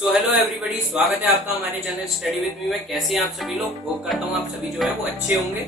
So hello everybody, स्वागत है आपका हमारे चैनल स्टडी विद मी में। कैसे हैं आप सभी लोग? होप करता हूँ आप सभी जो है वो अच्छे होंगे।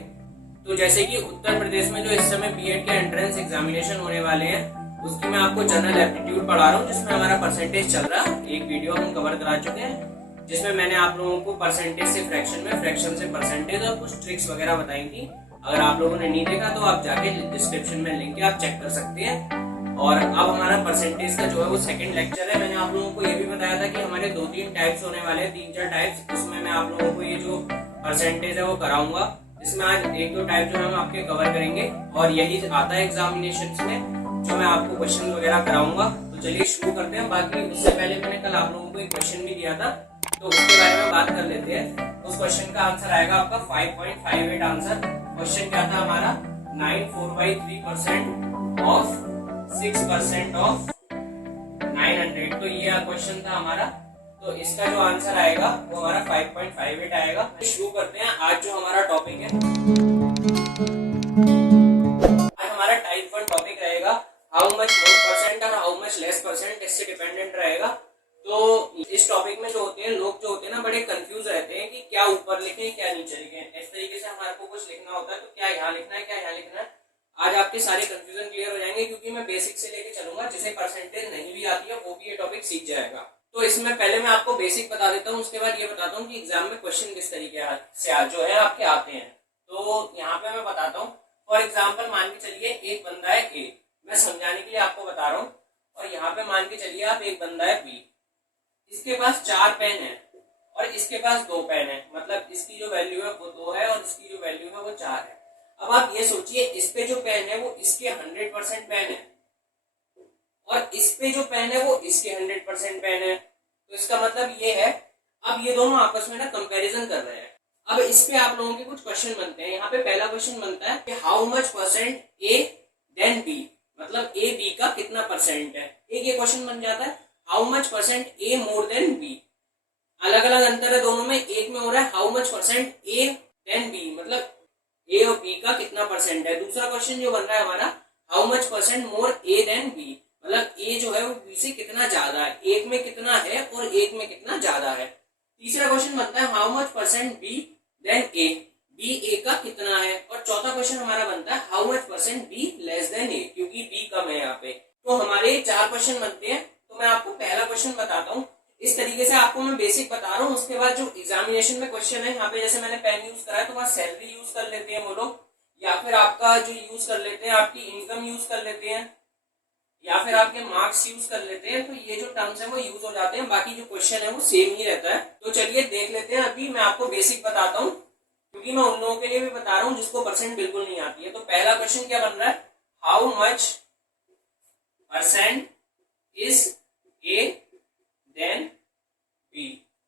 तो जैसे कि उत्तर प्रदेश में जो इस समय बीएड के एंट्रेंस एग्जामिनेशन होने वाले हैं, उसकी मैं आपको जनरल एप्टीट्यूड पढ़ा रहा हूँ, जिसमें हमारा परसेंटेज चल रहा है। एक वीडियो हम कवर करा चुके हैं जिसमें मैंने आप लोगों को परसेंटेज से फ्रैक्शन में, फ्रैक्शन से परसेंटेज और कुछ ट्रिक्स वगैरह बताई थी। अगर आप लोगों ने नहीं देखा तो आप जाके डिस्क्रिप्शन में लिंक है, आप चेक कर सकते हैं। और अब हमारा परसेंटेज का जो है वो सेकंड लेक्चर है। मैंने आप लोगों को ये भी बताया था कि हमारे 2-3 टाइप्स होने वाले हैं, 3-4 टाइप्स। उसमें मैं आप लोगों को ये जो परसेंटेज है वो कराऊंगा। इसमें आज 1-2 टाइप जो है हम आपके कवर करेंगे और यही आता है एग्जामिनेशन में, जो मैं आपको क्वेश्चन वगैरह कराऊंगा। तो चलिए शुरू करते हैं। बाकी उससे पहले मैंने कल आप लोगों को एक क्वेश्चन भी दिया था, तो उसके बारे में बात कर लेते हैं। उस क्वेश्चन का आंसर आएगा आपका 5.58 आंसर। क्वेश्चन क्या था हमारा? 9 4/3% ऑफ 6% ऑफ 900। तो ये क्वेश्चन था हमारा। तो इसका जो आंसर आएगा वो हमारा 5.58 आएगा। शुरू करते हैं। आज जो हमारा टॉपिक है, आज हमारा टाइप 1 टॉपिक रहेगा हाउ मच मोर परसेंट और हाउ मच लेस परसेंट, इससे डिपेंडेंट रहेगा। तो इस टॉपिक में जो होते हैं लोग, जो होते हैं ना, बड़े कंफ्यूज रहते हैं कि क्या ऊपर लिखें क्या नीचे लिखें। इस तरीके से हमारे को कुछ लिखना होता है, तो क्या यहाँ लिखना है क्या यहाँ लिखना है। आज आपके सारे कंफ्यूजन क्लियर हो जाएंगे, क्योंकि मैं बेसिक से लेके चलूंगा। जिसे परसेंटेज नहीं भी आती है वो भी ये टॉपिक सीख जाएगा। तो इसमें पहले मैं आपको बेसिक बता देता हूँ, उसके बाद ये बताता हूँ कि एग्जाम में क्वेश्चन किस तरीके से जो है आपके आते हैं। तो यहाँ पे मैं बताता हूँ। फॉर एग्जाम्पल मान के चलिए एक बंदा है ए, मैं समझाने के लिए आपको बता रहा हूँ। और यहाँ पे मान के चलिए आप एक बंदा है बी, इसके पास 4 पेन है और इसके पास 2 पेन है। मतलब इसकी जो वैल्यू है वो 2 है और इसकी जो वैल्यू है वो 4 है। अब आप ये सोचिए, इस पे जो पेन है वो इसके 100% पेन है और इस पे जो पेन है वो इसके 100% पेन है। तो इसका मतलब ये है, अब ये दोनों आपस में ना कंपैरिजन कर रहे हैं। अब इस पे आप लोगों के कुछ क्वेश्चन बनते हैं। यहाँ पे पहला क्वेश्चन बनता है कि how much percent A than B, मतलब ए बी का कितना परसेंट है। एक ये क्वेश्चन बन जाता है how much percent A more than B. अलग अलग अंतर है दोनों में। एक में हो रहा है how much percent A than B, मतलब ए और बी का कितना परसेंट है। दूसरा क्वेश्चन जो बन रहा है हमारा, how much percent more A than B, मतलब ए जो है वो बी से कितना ज्यादा है। एक में कितना है और एक में कितना ज्यादा है। तीसरा क्वेश्चन बनता है how much percent B than A, B A का कितना है। और चौथा क्वेश्चन हमारा बनता है how much percent B less than A, क्योंकि बी कम है यहाँ पे। तो हमारे 4 क्वेश्चन बनते हैं। तो मैं आपको पहला क्वेश्चन बताता हूँ। इस तरीके से आपको मैं बेसिक बता रहा हूँ। उसके बाद जो एग्जामिनेशन में क्वेश्चन है, यहाँ पे जैसे मैंने पेन यूज करा है, तो वहाँ सैलरी यूज कर लेते हैं वो लोग, या फिर आपका जो यूज कर लेते हैं आपकी इनकम यूज कर लेते हैं, या फिर आपके मार्क्स यूज कर लेते हैं। तो ये जो टर्म्स है वो यूज हो जाते हैं, बाकी जो क्वेश्चन है वो सेम ही रहता है। तो चलिए देख लेते हैं। अभी मैं आपको बेसिक बताता हूँ, क्योंकि मैं उन लोगों के लिए भी बता रहा हूँ जिसको परसेंट बिल्कुल नहीं आती है। तो पहला क्वेश्चन क्या बन रहा है, how much percent is A than B,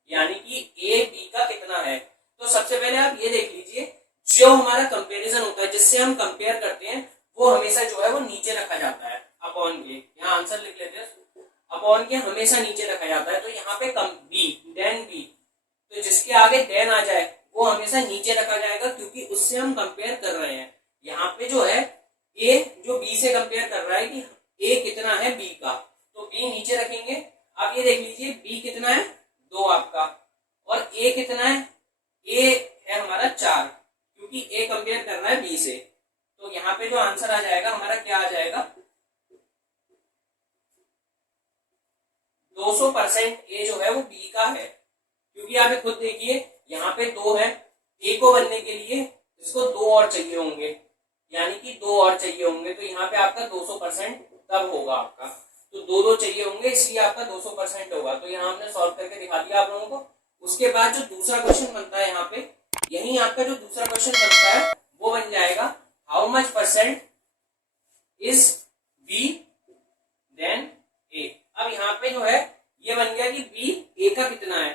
यानी कि ए बी का कितना है। तो सबसे पहले आप ये देख लीजिए, जो हमारा कंपैरिजन होता है, जिससे हम कंपेयर करते हैं, वो हमेशा जो है वो नीचे रखा जाता है अपॉन के। यहाँ आंसर लिख लेते हैं, अपॉन के हमेशा नीचे रखा जाता है। तो यहाँ पे कम बी देन बी, तो जिसके आगे देन आ जाए वो हमेशा नीचे रखा जाएगा, क्योंकि उससे हम कंपेयर कर रहे हैं। यहाँ पे जो है ए जो बी से कंपेयर कर रहा है कि ए कितना है बी का, तो बी नीचे रखेंगे। आप ये देख लीजिए बी कितना है 2 आपका, और ए कितना है, ए है हमारा 4, क्योंकि ए कंपेयर कर रहा है बी से। तो यहाँ पे जो आंसर आ जाएगा हमारा क्या आ जाएगा, 200% ए जो है वो बी का है। क्योंकि आप खुद देखिए यहाँ पे 2 है, ए को बनने के लिए इसको 2 और चाहिए होंगे, यानी कि 2 और चाहिए होंगे। तो यहाँ पे आपका 200% तब होगा आपका, तो 2 चाहिए होंगे, इसलिए आपका 200% होगा। तो यहाँ हमने सॉल्व करके दिखा दिया आप लोगों को। उसके बाद जो दूसरा क्वेश्चन बनता है यहाँ पे, यही आपका जो दूसरा क्वेश्चन बनता है वो बन जाएगा how much percent is B than A. अब यहाँ पे जो है ये बन गया कि बी ए का कितना है।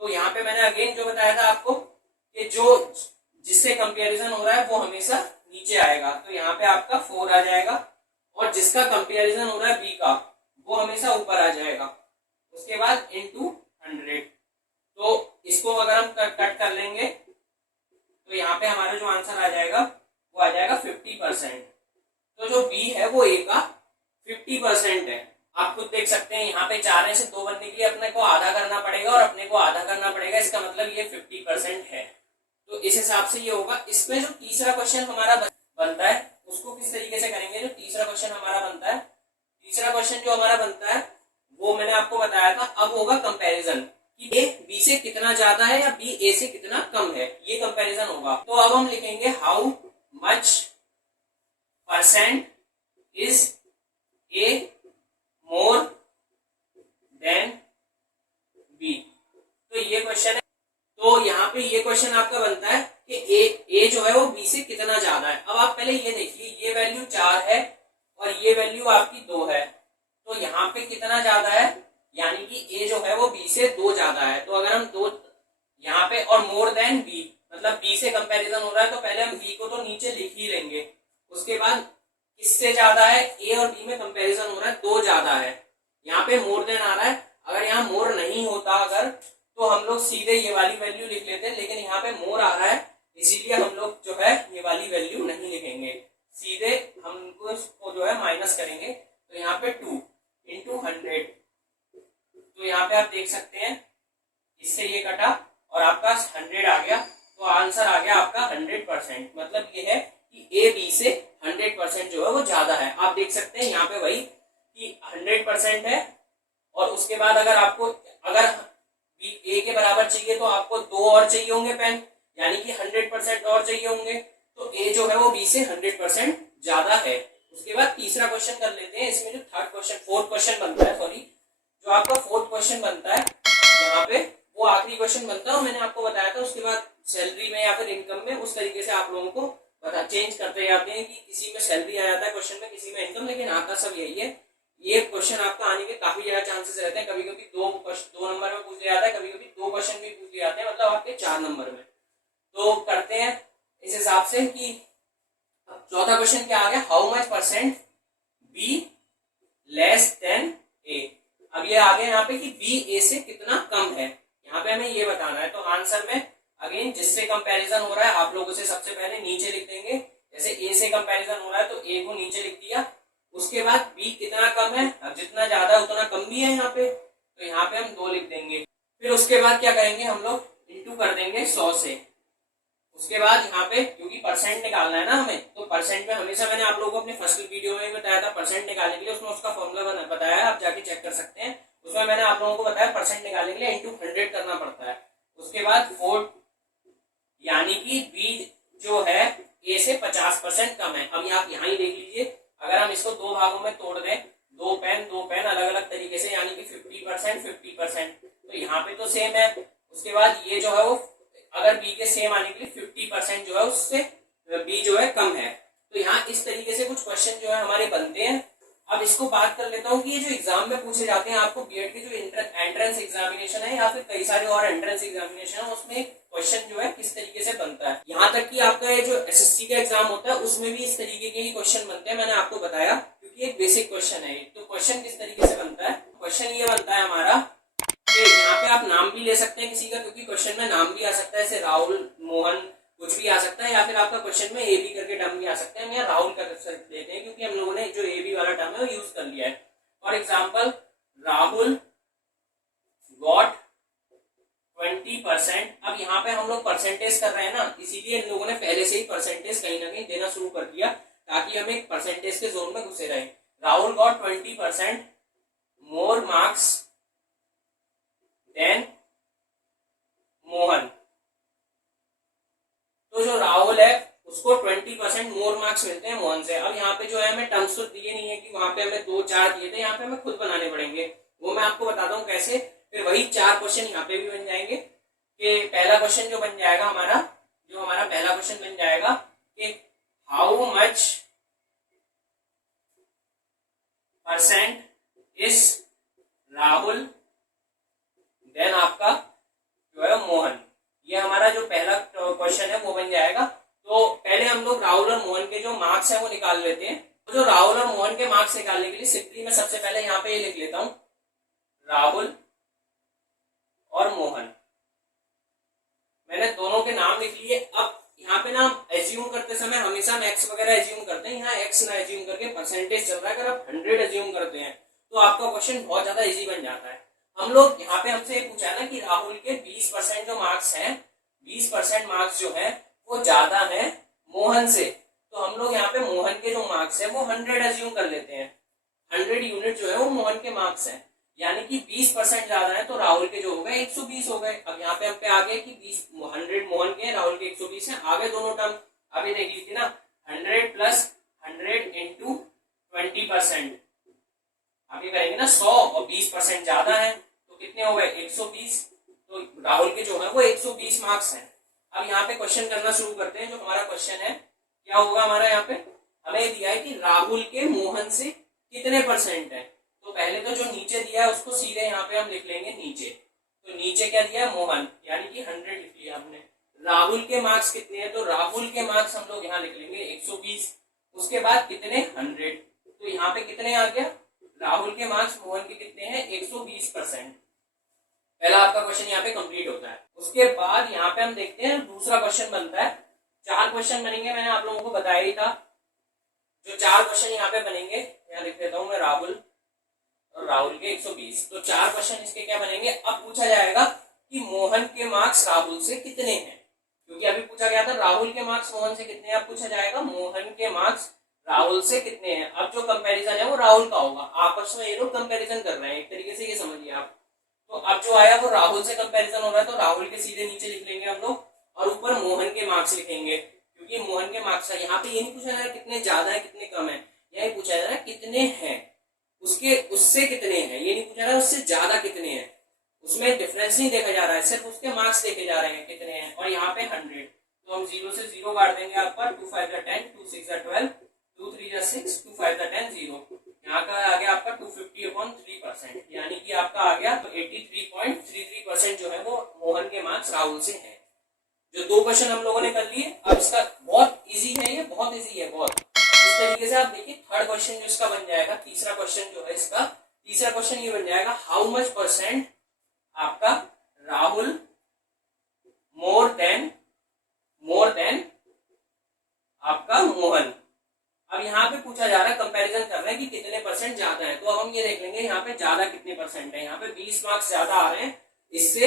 तो यहाँ पे मैंने अगेन जो बताया था आपको कि जो जिससे कंपेरिजन हो रहा है वो हमेशा नीचे आएगा। तो यहाँ पे आपका 4 आ जाएगा, और जिसका कंपेरिजन हो रहा है बी का वो हमेशा ऊपर आ जाएगा। उसके बाद इनटू 100। तो इसको अगर हम कट कर लेंगे तो यहाँ पे हमारा जो आंसर आ जाएगा वो आ जाएगा 50%। तो जो बी है वो ए का 50% है। आप खुद देख सकते हैं यहाँ पे 4 में से 2 बनने के लिए अपने को आधा करना पड़ेगा। जाएगा, इसका मतलब ये 50% है। तो इस हिसाब से ये होगा। इसमें जो तीसरा क्वेश्चन हमारा बनता है उसको किस तरीके से करेंगे, जो तीसरा क्वेश्चन हमारा बनता है, तीसरा क्वेश्चन जो हमारा बनता है वो मैंने आपको बताया था। अब होगा कंपैरिजन कि ए बी से कितना ज्यादा है या बी ए से कितना कम है, ये कंपैरिजन होगा। तो अब हम लिखेंगे how much percent is A more than B. तो ये क्वेश्चन है। तो यहाँ पे ये क्वेश्चन आपका बनता है कि ए जो है वो बी से कितना ज्यादा है। अब आप पहले ये देखिए, ये वैल्यू 4 है और ये वैल्यू आपकी 2 है, तो यहाँ पे कितना ज्यादा है, यानी कि ए जो है वो बी से 2 ज्यादा है। तो अगर हम 2 यहाँ पे, और मोर देन बी मतलब बी से कंपैरिजन हो रहा है, तो पहले हम बी को तो नीचे लिख ही लेंगे। उसके बाद किससे ज्यादा है, ए और बी में कंपैरिजन हो रहा है, 2 ज्यादा है, यहाँ पे मोर देन आ रहा है। अगर यहाँ मोर नहीं होता अगर, तो हम लोग सीधे ये वाली वैल्यू लिख लेते हैं, लेकिन यहाँ पे मोर आ रहा है इसीलिए हम लोग जो है ये वाली वैल्यू नहीं लिखेंगे, सीधे हमको इसको जो है माइनस करेंगे। तो यहाँ पे 2 इंटू 100, तो यहाँ पे आप देख सकते हैं इससे ये कटा और आपका 100 आ गया। तो आंसर आ गया आपका 100%। मतलब ये है कि ए बी से 100% जो है वो ज्यादा है। आप देख सकते हैं यहाँ पे वही कि 100% है, और उसके बाद अगर आपको अगर ए के बराबर चाहिए तो आपको 2 और चाहिए होंगे पेन, यानी कि 100% और चाहिए होंगे। तो ए जो है वो बी से 100% ज्यादा है। उसके बाद तीसरा क्वेश्चन कर लेते हैं। इसमें जो फोर्थ क्वेश्चन बनता है, सॉरी, जो आपका फोर्थ क्वेश्चन बनता है यहाँ पे, वो आखिरी क्वेश्चन बनता है, मैंने आपको बताया था। उसके बाद सैलरी में या फिर इनकम में उस तरीके से आप लोगों को चेंज करते जाते हैं कि किसी में सैलरी आ जाता है क्वेश्चन में, किसी में इनकम, लेकिन आता सब यही है। ये क्वेश्चन आपका आने के काफी ज्यादा चांसेस रहते हैं। कभी कभी 2 नंबर में पूछ लिया जाता है, कभी कभी 2 क्वेश्चन भी पूछ लिए जाते हैं, मतलब आपके 4 नंबर में। तो करते हैं इस हिसाब से कि चौथा क्वेश्चन क्या आ गया, how much percent B less than A. अब ये आ गया यहाँ पे कि बी ए से कितना कम है, यहाँ पे हमें ये बताना है। तो आंसर में अगेन जिससे कंपैरिजन हो रहा है आप लोगों से सबसे पहले नीचे लिख देंगे। जैसे ए से कंपैरिजन हो रहा है तो ए को नीचे लिख दिया। उसके बाद बी कितना कम है, अब जितना ज्यादा है उतना कम भी है यहाँ पे, तो यहाँ पे हम 2 लिख देंगे। फिर उसके बाद क्या करेंगे हम लोग, इंटू कर देंगे 100 से। उसके बाद यहाँ पे क्योंकि परसेंट निकालना है ना हमें, तो परसेंट में हमेशा मैंने आप लोगों को अपने फर्स्ट वीडियो में बताया था परसेंट निकालने के लिए, उसमें उसका फॉर्मूला बताया है, आप जाके चेक कर सकते हैं। उसमें मैंने आप लोगों को बताया परसेंट निकालने के लिए इंटू 100 करना पड़ता है। उसके बाद 4 यानी कि बी जो है ए से 50% कम है। अब आप यहाँ ही देख लीजिए, अगर हम इसको 2 भागों में तोड़ दें, 2 पेन अलग अलग तरीके से, यानी कि 50% तो यहाँ पे तो सेम है। उसके बाद ये जो है वो अगर बी के सेम आने के लिए 50% जो है उससे बी जो है कम है। तो यहाँ इस तरीके से कुछ क्वेश्चन जो है हमारे बनते हैं। अब इसको बात कर लेता हूँ कि ये जो एग्जाम में पूछे जाते हैं आपको बीएड के जो एंट्रेंस एग्जामिनेशन है या फिर कई सारे और एंट्रेंस एग्जामिनेशन है, उसमें क्वेश्चन जो है किस तरीके से बनता है। यहाँ तक कि आपका ये जो एसएससी का एग्जाम होता है उसमें भी इस तरीके के ही क्वेश्चन बनते हैं, मैंने आपको बताया, क्योंकि एक बेसिक क्वेश्चन है। तो क्वेश्चन किस तरीके से बनता है, क्वेश्चन ये बनता है हमारा कि यहाँ पे आप नाम भी ले सकते हैं किसी का, क्योंकि क्वेश्चन में नाम भी आ सकता है, जैसे राहुल, मोहन, कुछ भी आ सकता है, या फिर आपका क्वेश्चन में ए बी करके टर्म भी आ सकते हैं। हम यहाँ राहुल कर देते हैं क्योंकि हम लोगों ने जो ए बी वाला टर्म है वो यूज कर लिया है। For example, Rahul got 20%। अब यहाँ पे हम लोग परसेंटेज कर रहे हैं ना, इसीलिए इन लोगों ने पहले से ही परसेंटेज कहीं ना कहीं देना शुरू कर दिया ताकि हम एक परसेंटेज के जोन में घुसे रहे। Rahul got 20% more marks than Mohan. तो जो राहुल है उसको 20% मोर मार्क्स मिलते हैं मोहन से। अब यहाँ पे जो है हमें टर्म्स तो दिए नहीं है कि वहां पे हमें 2-4 दिए थे, यहाँ पे हमें खुद बनाने पड़ेंगे, वो मैं आपको बताता हूँ कैसे। फिर वही 4 क्वेश्चन यहाँ पे भी बन जाएंगे। कि पहला क्वेश्चन जो बन जाएगा हमारा, पहला क्वेश्चन बन जाएगा कि how much percent is Rahul than आपका जो है मोहन। ये हमारा जो पहला क्वेश्चन है वो बन जाएगा। तो पहले हम लोग राहुल और मोहन के जो मार्क्स है वो निकाल लेते हैं। तो जो राहुल और मोहन के मार्क्स निकालने के लिए सिंपली मैं सबसे पहले यहाँ पे ये लिख लेता हूं, राहुल और मोहन। मैंने दोनों के नाम लिख लिए। अब यहाँ पे ना हम एज्यूम करते समय हमेशा हम एक्स वगैरह एज्यूम करते हैं, यहाँ एक्स ना एज्यूम करके परसेंटेज चल रहा है। अगर आप 100 एज्यूम करते हैं तो आपका क्वेश्चन बहुत ज्यादा इजी बन जाता है। हम लोग यहाँ पे हमसे पूछा है ना कि राहुल के 20% जो मार्क्स हैं, 20% मार्क्स जो है वो ज्यादा है मोहन से, तो हम लोग यहाँ पे मोहन के जो मार्क्स है वो 100 एज्यूम कर लेते हैं। 100 यूनिट जो है वो मोहन के मार्क्स हैं, यानी कि 20% ज्यादा है, तो राहुल के जो हो गए 120 हो गए। अब यहाँ पे हम पे आ गए कि 100 मोहन के, राहुल के 120 है। आगे दोनों टर्म अभी देख लीजिए ना, 100 प्लस 100 इंटू 20%, अभी करेंगे ना 100 और 20% ज्यादा है तो कितने हो गए 120, तो राहुल के जो है वो 120 मार्क्स हैं। अब यहाँ पे क्वेश्चन करना शुरू करते हैं। जो हमारा क्वेश्चन है क्या होगा हमारा, यहाँ पे हमें दिया है कि राहुल के मोहन से कितने परसेंट है। तो पहले तो जो नीचे दिया है उसको सीधे यहाँ पे हम लिख लेंगे नीचे। तो नीचे क्या दिया है मोहन, यानी कि 100 लिख लिया हमने। राहुल के मार्क्स कितने हैं, तो राहुल के मार्क्स हम लोग यहाँ लिख लेंगे 120। उसके बाद कितने 100, तो यहाँ पे कितने आ गया, राहुल के मार्क्स मोहन के कितने हैं 120%। पहला आपका क्वेश्चन यहाँ पे कंप्लीट होता है। उसके बाद यहाँ पे हम देखते हैं दूसरा क्वेश्चन बनता है। 4 क्वेश्चन बनेंगे, मैंने आप लोगों को बताया ही था। जो 4 क्वेश्चन यहाँ पे बनेंगे, यहाँ लिख देता हूँ मैं राहुल और राहुल के 120। तो 4 क्वेश्चन इसके क्या बनेंगे। अब पूछा जाएगा कि मोहन के मार्क्स राहुल से कितने हैं, क्योंकि अभी पूछा गया था राहुल के मार्क्स मोहन से कितने हैं। अब पूछा जाएगा मोहन के मार्क्स राहुल से कितने हैं। अब जो कंपैरिजन है वो राहुल का होगा, आपस में ये लोग कंपैरिजन कर रहे हैं, एक तरीके से ये समझिए आप। तो अब जो आया वो राहुल से कंपैरिजन हो रहा है, तो राहुल के सीधे नीचे लिख लेंगे हम लोग और ऊपर मोहन के मार्क्स लिखेंगे, क्योंकि मोहन के मार्क्स है। यहाँ पे ये नहीं पूछा जा रहा कितने ज्यादा है कितने कम है, यही पूछा जा रहा है कितने हैं उसके, उससे कितने हैं, ये नहीं पूछा जा रहा उससे ज्यादा कितने हैं। उसमें डिफरेंस नहीं देखा जा रहा है, सिर्फ उसके मार्क्स देखे जा रहे हैं कितने हैं। और यहाँ पे 100, तो हम 0 से 0 काट देंगे आपका। 2 5 10, 2 6 12, 2 3 6, 2 5 10, 0। यहाँ का आ गया आपका 250/3%, यानी कि आपका आ गया 83.33% जो है वो मोहन के मार्क्स राहुल से हैं। जो 2 क्वेश्चन हम लोगों ने कर लिए। अब इसका बहुत इजी है, ये बहुत इजी है बहुत। इस तरीके से आप देखिए थर्ड क्वेश्चन जो इसका बन जाएगा, तीसरा क्वेश्चन जो है इसका, तीसरा क्वेश्चन ये बन जाएगा हाउ मच परसेंट आपका राहुल मोर देन आपका मोहन। अब यहाँ पे पूछा जा रहा है, कंपैरिजन कर रहे हैं कि कितने परसेंट ज्यादा है। तो अब हम ये देख लेंगे यहाँ पे ज्यादा कितने परसेंट है। यहाँ पे 20 मार्क्स ज्यादा आ रहे हैं, इससे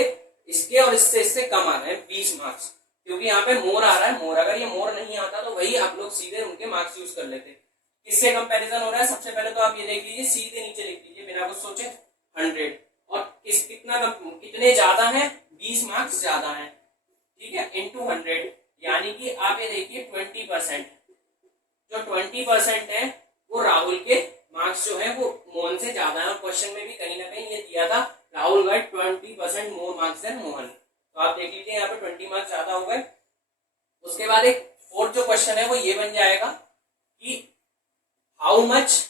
इसके और इससे कम आ रहे हैं 20 मार्क्स, क्योंकि यहाँ पे मोर आ रहा है। मोर, अगर ये मोर नहीं आता तो वही आप लोग सीधे उनके मार्क्स यूज कर लेते। किससे कंपैरिजन हो रहा है, सबसे पहले तो आप ये देख लीजिए, सीधे नीचे लिख लीजिए बिना कुछ सोचे 100, और कितने ज्यादा है 20 मार्क्स ज्यादा है, ठीक है, इंटू 100, यानी कि आप ये देखिए 20%। जो 20% है वो राहुल के मार्क्स जो है वो मोहन से ज्यादा है। और क्वेश्चन में भी कहीं ना कहीं ये दिया था Rahul got 20% more marks than Mohan. तो आप देख लीजिए यहाँ पे 20 मार्क्स ज्यादा हो गए। उसके बाद एक फोर्थ जो क्वेश्चन है वो ये बन जाएगा कि how much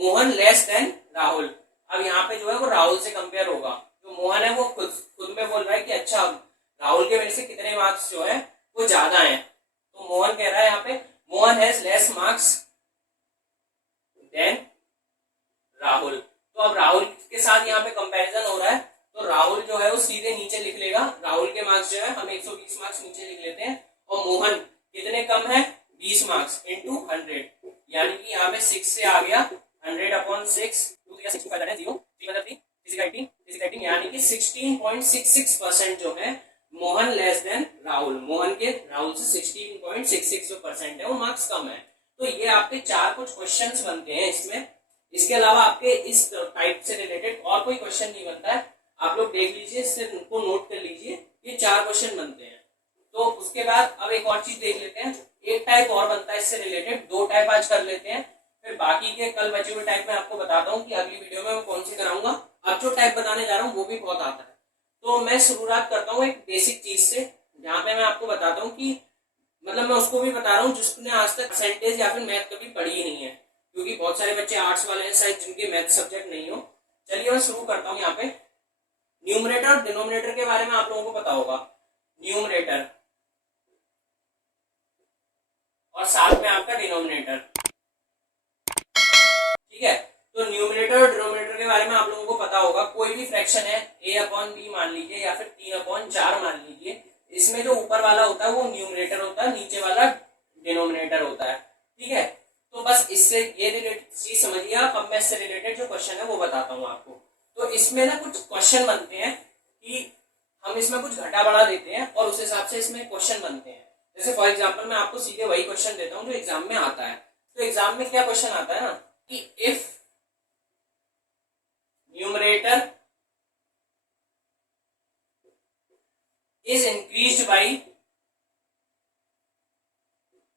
Mohan less than Rahul. अब यहाँ पे जो है वो राहुल से कंपेयर होगा। जो मोहन है वो खुद में बोल रहा है कि अच्छा राहुल के वजह से कितने मार्क्स जो है वो ज्यादा है। तो मोहन कह रहा है यहाँ पे Mohan has less marks than Rahul. तो अब राहुल के साथ यहाँ पे कंपैरिजन हो रहा है, तो राहुल जो है वो सीधे नीचे लिख लेगा। राहुल के मार्क्स जो है हम 120 मार्क्स नीचे लिख लेते हैं, और मोहन कितने कम है 20 मार्क्स इंटू 100, यानी कि यहाँ पे 6 से आ गया 100/6, 2 यानी कि 16.66% जो है मोहन लेस देन राहुल। मोहन के राहुल से 16.66% है, वो मार्क्स कम है। तो ये आपके 4 कुछ क्वेश्चंस बनते हैं इसमें। इसके अलावा आपके इस टाइप से रिलेटेड और कोई क्वेश्चन नहीं बनता है, आप लोग देख लीजिए, सिर्फ उनको नोट कर लीजिए, ये 4 क्वेश्चन बनते हैं। तो उसके बाद अब एक और चीज देख लेते हैं, एक टाइप और बनता है इससे रिलेटेड। 2 टाइप आज कर लेते हैं, फिर बाकी के कल बचे हुए टाइप में आपको बताता हूँ कि अगली वीडियो में मैं कौन से कराऊंगा। अब जो टाइप बताने जा रहा हूँ वो भी बहुत आता है। तो मैं शुरुआत करता हूँ एक बेसिक चीज से, जहाँ पे मैं आपको बताता हूँ कि मतलब मैं उसको भी बता रहा हूँ जिसने आज तक परसेंटेज या फिर मैथ कभी पढ़ी ही नहीं है, क्योंकि बहुत सारे बच्चे आर्ट्स वाले हैं शायद जिनके मैथ सब्जेक्ट नहीं हो। चलिए मैं शुरू करता हूँ। यहाँ पे न्यूमरेटर और डिनोमिनेटर के बारे में आप लोगों को पता होगा। न्यूमरेटर और साथ में आपका डिनोमिनेटर, ठीक है। तो न्यूमरेटर और डिनोमिनेटर के बारे में आप लोगों को पता होगा। कोई भी फ्रैक्शन है a/b मान लीजिए या फिर 3/4 मान लीजिए, इसमें जो ऊपर वाला होता है वो न्यूमरेटर होता है, नीचे वाला डिनोमिनेटर होता है, ठीक है। तो बस इससे ये रिलेटेड चीज समझिए आप। अब मैं इससे रिलेटेड जो क्वेश्चन है वो बताता हूँ आपको। तो इसमें ना कुछ क्वेश्चन बनते हैं कि इसमें कुछ घटा बढ़ा देते हैं और उस हिसाब से इसमें क्वेश्चन बनते हैं। जैसे फॉर एग्जांपल मैं आपको सीधे वही क्वेश्चन देता हूं जो एग्जाम में आता है। तो एग्जाम में क्या क्वेश्चन आता है ना कि if numerator is increased by,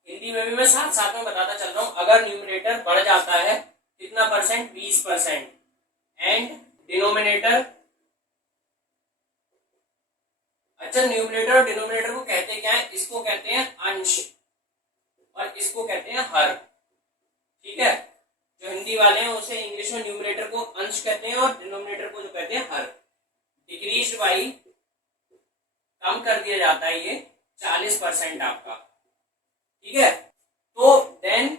Hindi में भी मैं साथ साथ में बताता चल रहा हूं, अगर न्यूमरेटर बढ़ जाता है कितना परसेंट, 20%, एंड डिनोमिनेटर, अच्छा न्यूमरेटर और डिनोमिनेटर को कहते क्या है, इसको कहते हैं अंश और इसको कहते हैं हर। ठीक है, जो हिंदी वाले हैं उसे इंग्लिश में न्यूमरेटर को अंश कहते हैं और डिनोमिनेटर को जो कहते हैं हर। डिक्रीज बाई, कम कर दिया जाता है ये 40% आपका। ठीक है, तो देन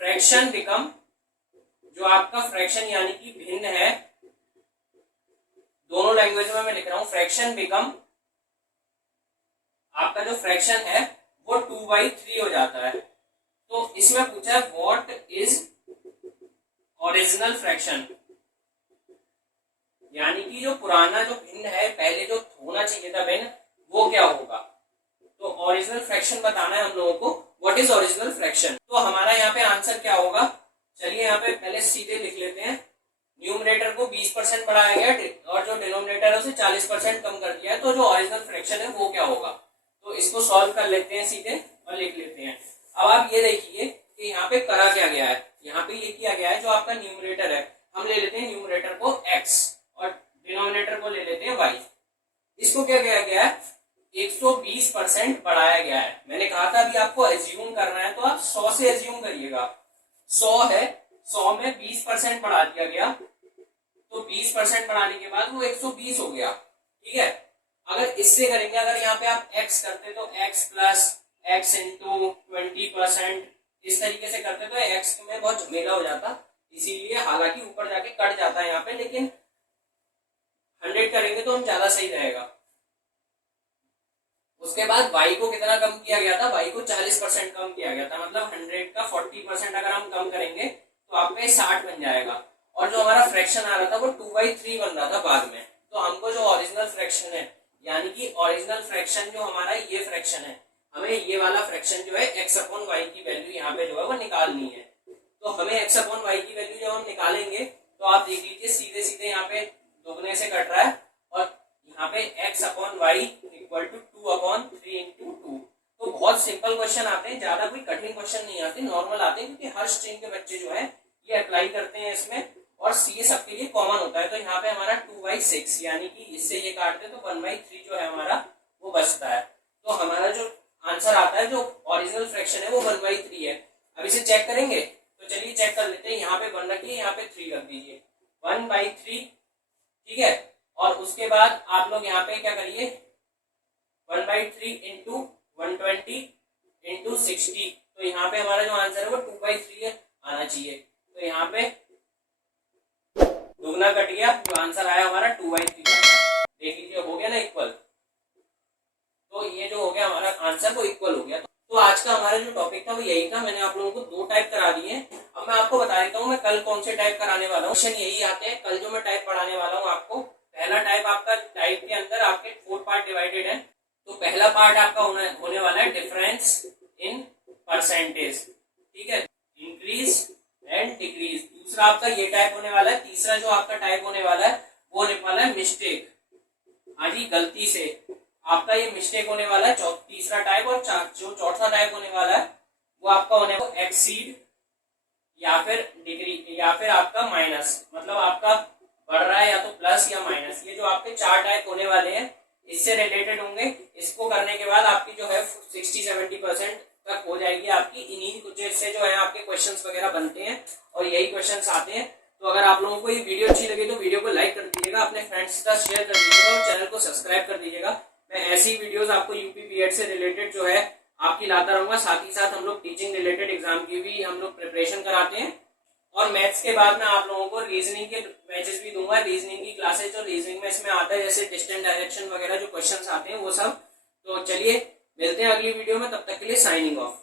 फ्रैक्शन बिकम, जो आपका फ्रैक्शन यानी कि भिन्न है, दोनों लैंग्वेज में मैं लिख रहा हूं, फ्रैक्शन बिकम, आपका जो फ्रैक्शन है वो 2/3 हो जाता है। तो इसमें पूछा है व्हाट इज ओरिजिनल फ्रैक्शन, यानी कि जो पुराना जो भिन्न है, पहले जो होना चाहिए था भिन्न, वो क्या होगा। तो ओरिजिनल फ्रैक्शन बताना है हम लोगों को, व्हाट इज ओरिजिनल फ्रैक्शन। तो हमारा यहाँ पे आंसर क्या होगा, चलिए यहाँ पे पहले सीधे लिख लेते हैं। न्यूमरेटर को 20% बढ़ाया गया और जो डिनोमिनेटर है उसे 40% कम कर दिया है, तो जो ओरिजिनल फ्रैक्शन है वो क्या होगा। तो इसको सॉल्व कर लेते हैं सीधे और लिख लेते हैं। अब आप ये देखिए कि यहाँ पे करा क्या गया है, यहाँ पे ये किया गया है, जो आपका न्यूमरेटर है हम ले लेते हैं न्यूमरेटर को x और डिनोमिनेटर को ले लेते हैं y। इसको क्या किया गया है, 120% बढ़ाया गया है। मैंने कहा था अभी आपको एज्यूम करना है तो आप 100 से एज्यूम करिएगा। 100 है, 100 में 20% बढ़ा दिया गया, तो 20% बढ़ाने के बाद वो 120 हो गया। ठीक है, अगर इससे करेंगे, अगर यहाँ पे आप x करते तो x प्लस x इंटू 20%, इस तरीके से करते तो x में बहुत झमेला हो जाता, इसीलिए हालांकि ऊपर जाके कट जाता है यहाँ पे, लेकिन 100 करेंगे तो हम ज्यादा सही रहेगा। उसके बाद y को कितना कम किया गया था, y को 40% कम किया गया था, मतलब 100 का 40% अगर हम कम करेंगे तो आपका 60 बन जाएगा। और जो हमारा फ्रैक्शन आ रहा था वो 2/3 बन रहा था बाद में। तो हमको जो ओरिजिनल फ्रैक्शन है, यानी कि ओरिजिनल फ्रैक्शन जो हमारा ये फ्रैक्शन है, हमें ये वाला फ्रैक्शन जो है x/y की वैल्यू यहाँ पे जो है वो निकालनी है। तो हमें x/y की वैल्यू जब हम निकालेंगे तो आप देख लीजिए सीधे सीधे यहाँ पे दोगुने से कट रहा है और यहाँ पे x/y इक्वल टू 2/3 इंटू 2। तो बहुत सिंपल क्वेश्चन आते हैं, ज्यादा कोई कठिन क्वेश्चन नहीं आते, नॉर्मल आते हैं, क्योंकि हर स्ट्रीम के बच्चे जो है ये अप्लाई करते हैं इसमें और ये सबके लिए कॉमन होता है। तो यहाँ पे हमारा 2/6 यानी कि इससे ये काटते तो 1/3 जो है हमारा वो बचता है। तो हमारा जो आंसर आता है, जो ओरिजिनल फ्रैक्शन है वो 1/3 है। अब इसे चेक करेंगे तो चलिए चेक कर लेते हैं। यहाँ पे 1 रखिए, यहाँ पे 3 रख दीजिए, 1/3। ठीक है, और उसके बाद आप लोग यहाँ पे क्या करिए, 1/3 इंटू 120 इंटू 60। तो यहाँ पे हमारा जो आंसर है वो 2/3 आना चाहिए। तो यहाँ पे दुगना कट गया, जो आंसर आया हमारा 2/3 देख लीजिए, हो गया ना इक्वल। तो ये जो हो गया हमारा आंसर वो इक्वल हो गया। तो आज का हमारा जो टॉपिक था वो यही था। मैंने आप लोगों को 2 टाइप करा दिए। अब मैं आपको बता देता हूँ मैं कल कौन से टाइप कराने वाला हूँ। क्वेश्चन यही आते हैं कल जो मैं टाइप पढ़ाने वाला हूँ आपको। पहला टाइप आपका टाइप के अंदर आपके 4 पार्ट डिवाइडेड है। तो पहला पार्ट आपका होने वाला है डिफरेंस इन परसेंटेज। ठीक है, इंक्रीज एंड डिक्रीज। दूसरा आपका ये टाइप होने वाला है। तीसरा जो आपका टाइप होने वाला है वो होने वाला है मिस्टेक। हाँ जी, गलती से आपका ये मिस्टेक होने वाला है तीसरा टाइप। और जो चौथा टाइप होने वाला है वो आपका होने वाला एक्सीड या फिर डिग्री या फिर आपका माइनस, मतलब आपका बढ़ रहा है या तो प्लस या माइनस। ये जो आपके 4 टाइप होने वाले हैं इससे रिलेटेड होंगे। इसको करने के बाद आपकी जो है 60-70% तक हो जाएगी आपकी। इन्हीं कुछ इससे जो है आपके क्वेश्चंस वगैरह बनते हैं और यही क्वेश्चंस आते हैं। तो अगर आप लोगों को ये वीडियो अच्छी लगी तो वीडियो को लाइक कर दीजिएगा, अपने फ्रेंड्स के साथ शेयर कर दीजिएगा और चैनल को सब्सक्राइब कर दीजिएगा। मैं ऐसी वीडियोस आपको यूपी बीएड से रिलेटेड जो है आपकी लाता रहूंगा। साथ ही साथ हम लोग टीचिंग रिलेटेड एग्जाम की भी हम लोग प्रिपरेशन कराते हैं। और मैथ्स के बाद मैं आप लोगों को रीजनिंग के बैचेस भी दूंगा, रीजनिंग की क्लासेज। और रीजनिंग में इसमें आता है जैसे डिस्टेंस डायरेक्शन वगैरह जो क्वेश्चन आते हैं वो सब। तो चलिए मिलते हैं अगली वीडियो में, तब तक के लिए साइनिंग ऑफ।